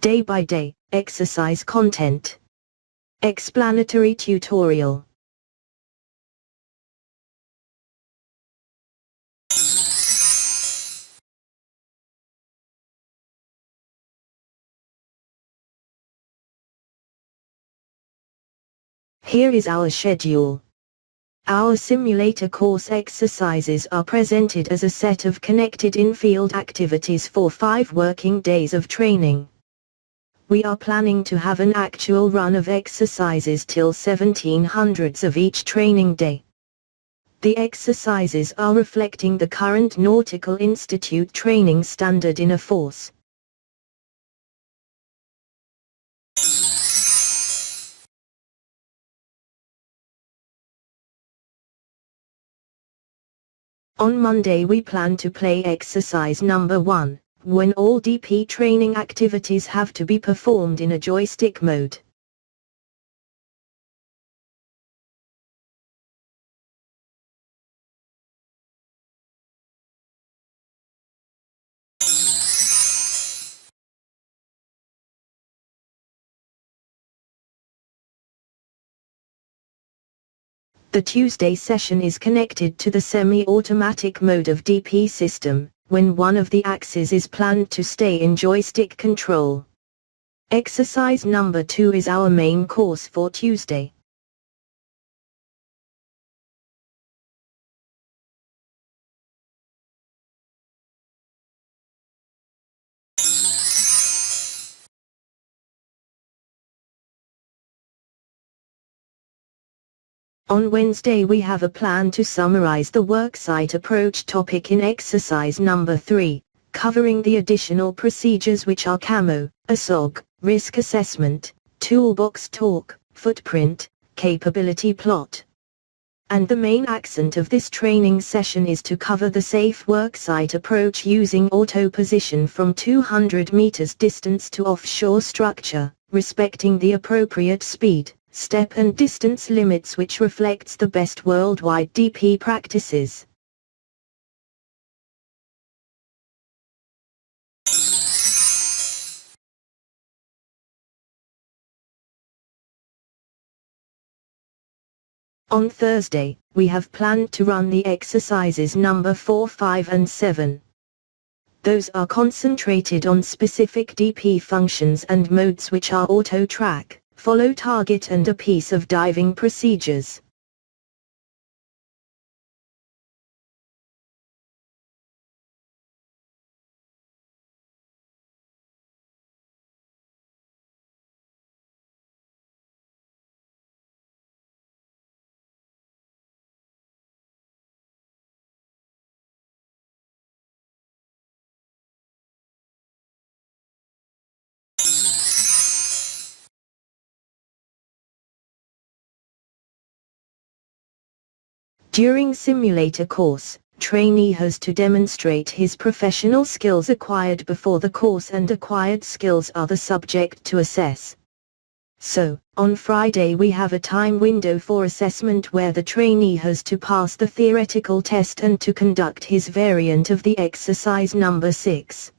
Day by day, exercise content. Explanatory tutorial. Here is our schedule. Our simulator course exercises are presented as a set of connected in-field activities for 5 working days of training. We are planning to have an actual run of exercises till 1700s of each training day. The exercises are reflecting the current Nautical Institute training standard in a force. On Monday we plan to play exercise number 1, when all DP training activities have to be performed in a joystick mode. The Tuesday session is connected to the semi-automatic mode of DP system, when one of the axes is planned to stay in joystick control. Exercise number 2 is our main course for Tuesday. On Wednesday we have a plan to summarize the worksite approach topic in exercise number 3, covering the additional procedures which are CAMO, ASOG, risk assessment, toolbox talk, footprint, capability plot. And the main accent of this training session is to cover the safe worksite approach using auto position from 200 meters distance to offshore structure, respecting the appropriate speed, step and distance limits which reflects the best worldwide DP practices. On Thursday, we have planned to run the exercises number 4, 5 and 7. Those are concentrated on specific DP functions and modes which are auto track, follow target and a piece of diving procedures. During simulator course, trainee has to demonstrate his professional skills acquired before the course, and acquired skills are the subject to assess. So, on Friday we have a time window for assessment where the trainee has to pass the theoretical test and to conduct his variant of the exercise number 6.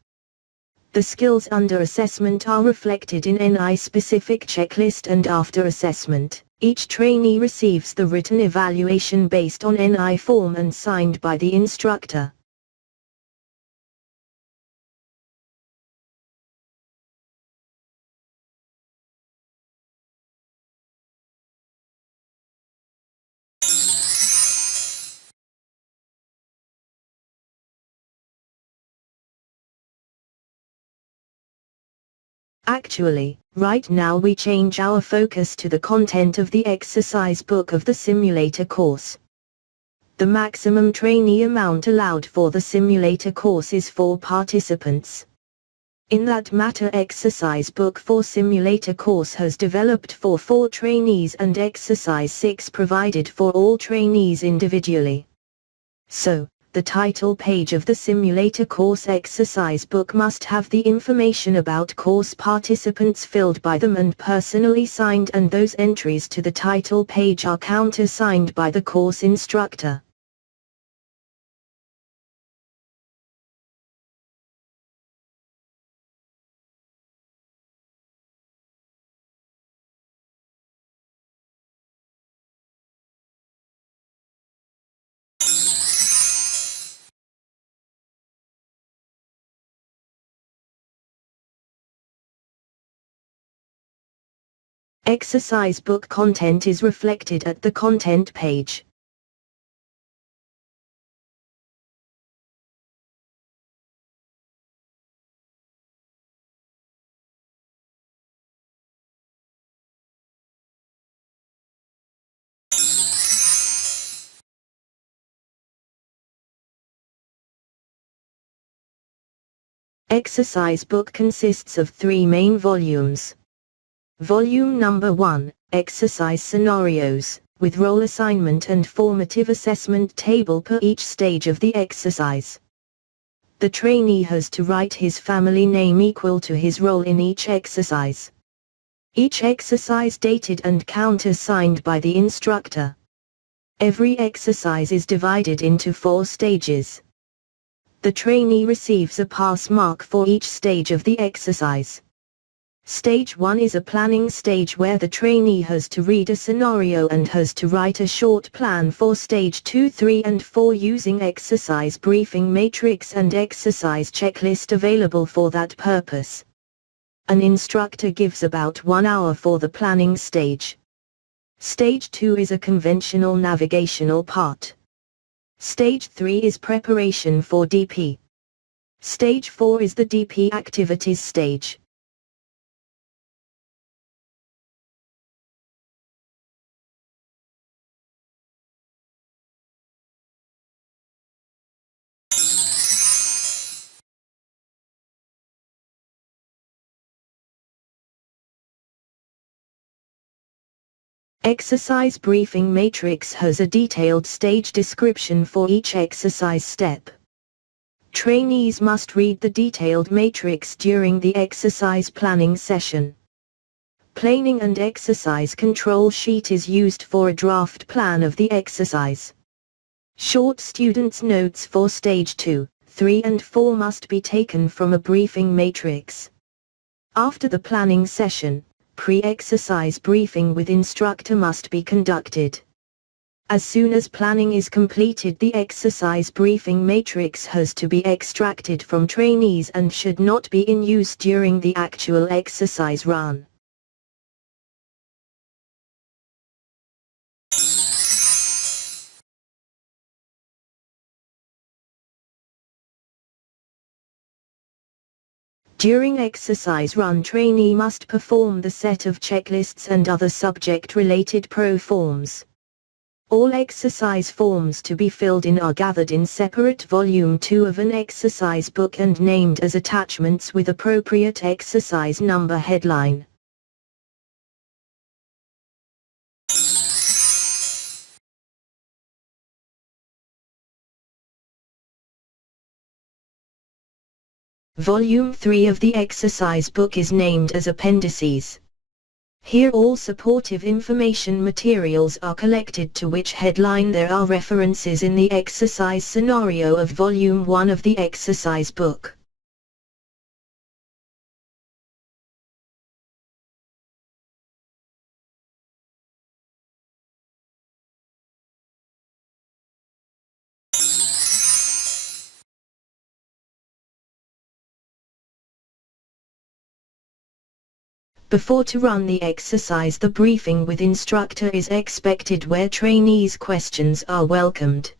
The skills under assessment are reflected in NI-specific checklist, and after assessment, each trainee receives the written evaluation based on NI form and signed by the instructor. Actually, right now we change our focus to the content of the exercise book of the simulator course. The maximum trainee amount allowed for the simulator course is 4 participants. In that matter, exercise book for simulator course has developed for 4 trainees and exercise 6 provided for all trainees individually. So, the title page of the simulator course exercise book must have the information about course participants filled by them and personally signed, and those entries to the title page are countersigned by the course instructor. Exercise book content is reflected at the content page. Exercise book consists of 3 main volumes. Volume number 1, Exercise Scenarios, with role assignment and formative assessment table per each stage of the exercise. The trainee has to write his family name equal to his role in each exercise. Each exercise dated and countersigned by the instructor. Every exercise is divided into 4 stages. The trainee receives a pass mark for each stage of the exercise. Stage 1 is a planning stage where the trainee has to read a scenario and has to write a short plan for stage 2, 3 and 4 using exercise briefing matrix and exercise checklist available for that purpose. An instructor gives about 1 hour for the planning stage. Stage 2 is a conventional navigational part. Stage 3 is preparation for DP. Stage 4 is the DP activities stage. Exercise briefing matrix has a detailed stage description for each exercise step. Trainees must read the detailed matrix during the exercise planning session. Planning and exercise control sheet is used for a draft plan of the exercise. Short students' notes for stage 2, 3 and 4 must be taken from a briefing matrix. After the planning session, pre-exercise briefing with instructor must be conducted. As soon as planning is completed, the exercise briefing matrix has to be extracted from trainees and should not be in use during the actual exercise run. During exercise run, trainee must perform the set of checklists and other subject-related pro forms. All exercise forms to be filled in are gathered in separate volume 2 of an exercise book and named as attachments with appropriate exercise number headline. Volume 3 of the exercise book is named as appendices. Here all supportive information materials are collected, to which headline there are references in the exercise scenario of Volume 1 of the exercise book. Before to run the exercise, the briefing with instructor is expected, where trainees' questions are welcomed.